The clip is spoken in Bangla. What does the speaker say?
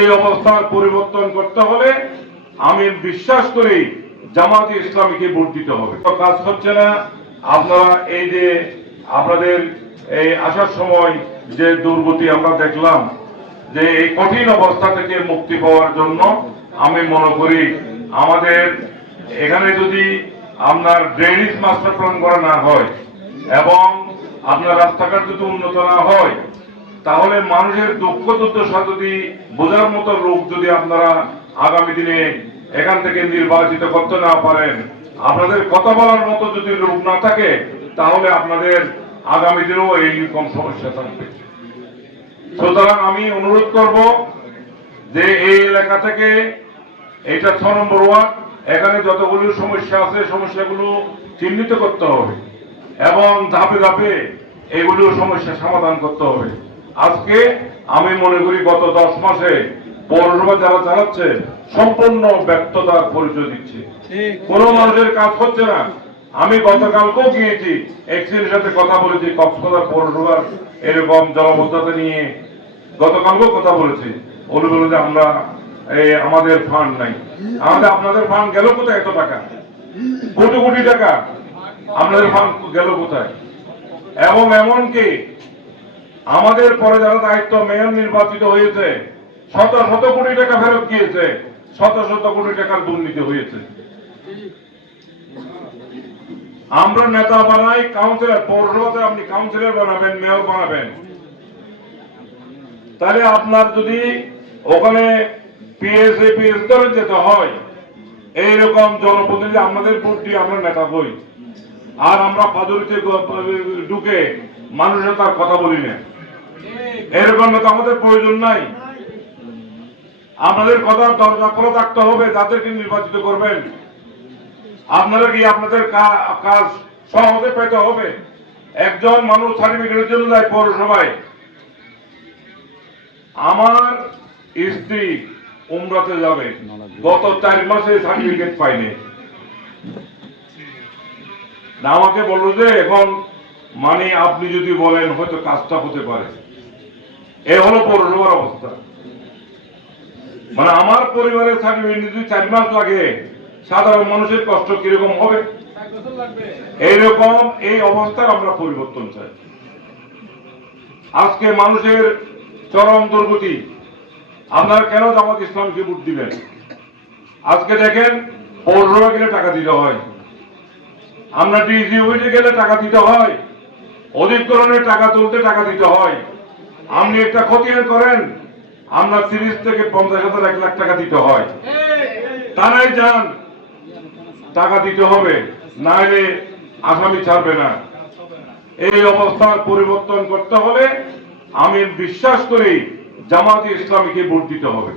এই অবস্থার পরিবর্তন করতে হলে আমি বিশ্বাস করি জামাতে ইসলামীকে ভোট দিতে হবে। কাজ হচ্ছে না। আপনারা এই যে আপনাদের এই আসার সময় যে দুর্গতি আমরা দেখলাম, যে এই কঠিন অবস্থা থেকে মুক্তি পাওয়ার জন্য আমি মনে করি আমাদের এখানে যদি আপনার ড্রেনেজ মাস্টার প্ল্যান করা না হয় এবং আপনার রাস্তাঘাট যদি উন্নত না হয় তাহলে মানুষের দুঃখ দুর্দশা যদি বোঝার মতো লোক যদি আপনারা আগামী দিনে এখান থেকে নির্বাচিত করতে না পারেন, আপনাদের কথা বলার মতো যদি লোক না থাকে, তাহলে আপনাদের আগামী দিনেও এইরকম সমস্যা থাকবে। সুতরাং আমি অনুরোধ করব যে এই এলাকা থেকে এটা ছ নম্বর ওয়ার্ড, এখানে যতগুলো সমস্যা আছে, সমস্যাগুলো চিহ্নিত করতে হবে এবং ধাপে ধাপে এগুলো সমস্যা সমাধান করতে হবে। আজকে আমি মনে করি গত দশ মাসে পৌরসভা যারা চালাচ্ছে সম্পূর্ণ ব্যর্থতার পরিচয় দিচ্ছে। কোন মানুষের কাজ হচ্ছে না। আমি গতকালকেও গিয়েছি এক্সির সাথে কথা বলেছি কক্সবাজার পৌরসভার এরকম জলবদ্ধতা নিয়ে। গতকালকেও কথা বলেছি। উনি বলে যে আমরা এই আমাদের ফান্ড নাই। আমাদের আপনাদের ফান্ড গেল কোথায় এত টাকা? কোটি কোটি টাকা। আপনাদের ফান্ড গেল কোথায়? এবং এমনকি আমাদের পরে যারা দায়িত্ব মেয়র নির্বাচিত হয়েছে, শত শত কোটি টাকা ফেরত গিয়েছে, শত শত কোটি টাকার দুর্নীতি হয়েছে। আমরা নেতা বানাই কাউন্সিলর পৌরসভাতে আপনি কাউন্সিলর বানাবেন মেয়র বানাবেন। তাহলে আপনার যদি ওখানে পিএসএ পিএস ধরে যেতে হয়, এইরকম জনপ্রতিনিধি আমাদের ভোট দিয়ে আমরা নেতা হই। আর আমরা পাদুরিতে ঢুকে মানুষের তার কথা বলি না। এরকম নেতা আমাদের প্রয়োজন নাই। আপনাদের কথা দরজা খোলা থাকতে হবে যাদেরকে নির্বাচিত করবেন। আপনারা কি আপনাদের কাজ সহজে পেতে হবে? একজন মানুষ সার্টিফিকেটের জন্য যায় পৌরসভায়। আমার স্ত্রী উমরাতে যাবে। গত চার মাসে সার্টিফিকেট পাইনি আমাকে বলল যে, এখন মানে আপনি যদি বলেন, হয়তো কাজটা হতে পারে। এ হলো পৌরসভার অবস্থা। মানে আমার পরিবারের সার্টিফিকেট চার মাস সাধারণ মানুষের কষ্ট কীরকম হবে? এইরকম এই অবস্থার আমরা পরিবর্তন চাই। আজকে মানুষের চরম দুর্গতি। আপনারা কেন জামাত ইসলামকে ভোট দিবেন? আজকে দেখেন পৌরসভা গেলে টাকা দিতে হয়। আমরা ডিজি অফিসে গেলে টাকা দিতে হয়। অধিকরণের টাকা তুলতে টাকা দিতে হয়। আপনি একটা খতিয়ান করেন আমরা তিরিশ থেকে পঞ্চাশ হাজার এক লাখ টাকা দিতে হয়। তারাই যান, টাকা দিতে হবে না হলে আসামি ছাড়বে না। এই অবস্থার পরিবর্তন করতে হলে আমি বিশ্বাস করি জামাতে ইসলামীকে ভোট দিতে হবে।